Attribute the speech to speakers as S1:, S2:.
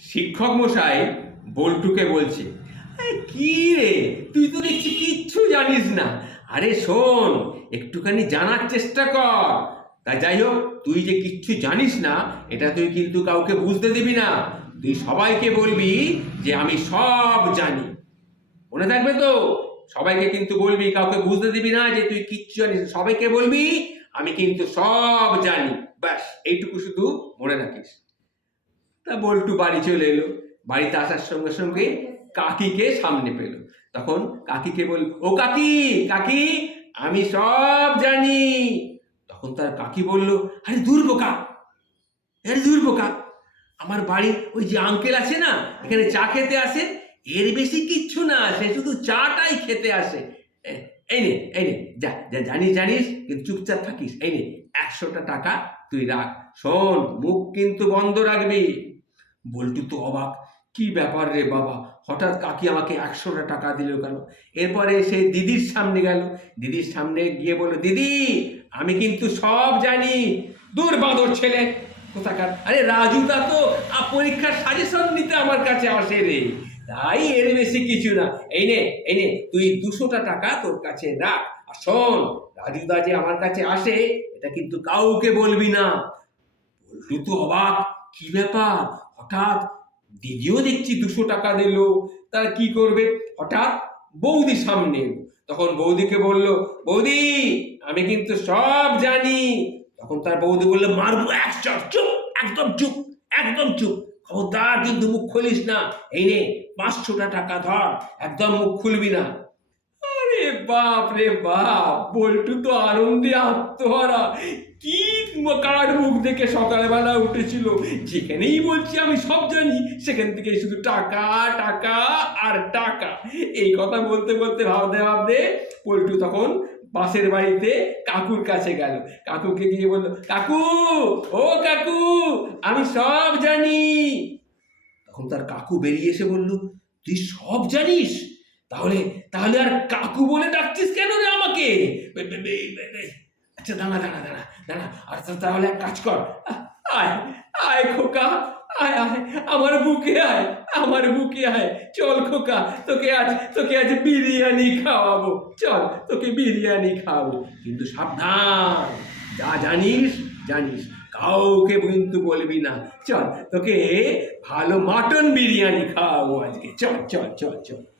S1: শিক্ষক মশাই বল্টুকে বলছে কি রে? তুই তো দেখছি কিচ্ছু জানিস না। আরে শোন, একটুখানি জানার চেষ্টা কর। তা যাই হোক, তুই যে কিচ্ছু জানিস না, এটা তুই কিন্তু কাউকে বুঝতে দিবি না। তুই সবাইকে বলবি যে আমি সব জানি। মনে থাকবে তো? সবাইকে কিন্তু বলবি, কাউকে বুঝতে দিবি না যে তুই কিচ্ছু জানিস সবাইকে বলবি, আমি কিন্তু সব জানি। ব্যাস, এইটুকু শুধু মনে রাখিস। তা বল্টু বাড়ি চলে এলো। বাড়িতে আসার সঙ্গে সঙ্গে কাকিকে সামনে পেল। তখন কাকিকে বল, ও কাকি কাকি, আমি সব জানি। তখন তার কাকি বলল, আরে দূর বোকা আরে দূর বোকা আমার বাড়ি ওই যে আঙ্কেল আছে না, এখানে চা খেতে আসে, এর বেশি কিচ্ছু না সে শুধু চাটাই খেতে আসে। এই নে এই নে, যা যা জানিস জানিস, কিন্তু চুপচাপ থাকিস। এই নে, একশোটা টাকা তুই রাখ। শোন, মুখ কিন্তু বন্ধ রাখবি। বল্টু তো অবাক কি ব্যাপার রে বাবা? হঠাৎ কাকি আমাকে একশোটা টাকা দিল কেন? এরপরে সে দিদির সামনে গেল। দিদির সামনে গিয়ে বলল দিদি আমি কিন্তু সব জানি। দূর বাঁদর ছেলে কোথাকার? আরে রাজুদা তো আ, পরীক্ষার সাজেশন নিতে আমার কাছে আসে রে। তাই এর বেশি কিছু না। এই নে এই নে তুই দুশোটা টাকা তোর কাছে রাখ। আর শোন রাজুদা যে আমার কাছে আসে এটা কিন্তু কাউকে বলবি না। বল্টু তো অবাক কি ব্যাপার? হঠাৎ দিদিও দেখছি দুশো টাকা দিল তার কি করবে? হঠাৎ বৌদি সামনে তখন বৌদিকে বলল, বৌদি, আমি কিন্তু সব জানি। তখন তার বৌদি বলল, মারবো এক চপ, একদম চুপ একদম চুপ। খবরদার, কিন্তু মুখ খুলিস না। এই নে, পাঁচশোটা টাকা ধর, একদম মুখ খুলবি না। বাপ রে বাপ, বল্টু তো আনন্দে আত্মহারা। কি কার মুখ দেখে সকালবেলা উঠেছিল? যেখানেই বলছি আমি সব জানি, সেখান থেকে শুধু টাকা টাকা আর টাকা। এই কথা বলতে বলতে ভাবতে ভাবতে পল্টু তখন পাশের বাড়িতে কাকুর কাছে গেল। কাকুকে গিয়ে বলল, কাকু, ও কাকু, আমি সব জানি। তখন তার কাকু বেরিয়ে এসে বলল, তুই সব জানিস? তাহলে তাহলে আর কাকু বলে ডাকছিস কেন রে আমাকে? আচ্ছা দাঁড়া দাঁড়া দাঁড়া দাঁড়া। আর তাহলে এক কাজ কর। আয় আয় খোকা, আয় আয়। আমার বুকে আয়, আমার বুকে আয়। চল খোকা, তোকে আজ তোকে আজ বিরিয়ানি খাওয়াবো। চল, তোকে বিরিয়ানি খাওয়াবো। কিন্তু সাবধান। যা জানিস জানিস। কাউকে কিন্তু বলবি না। চল, তোকে ভালো মাটন বিরিয়ানি খাওয়াবো আজকে। চল চল চল চল।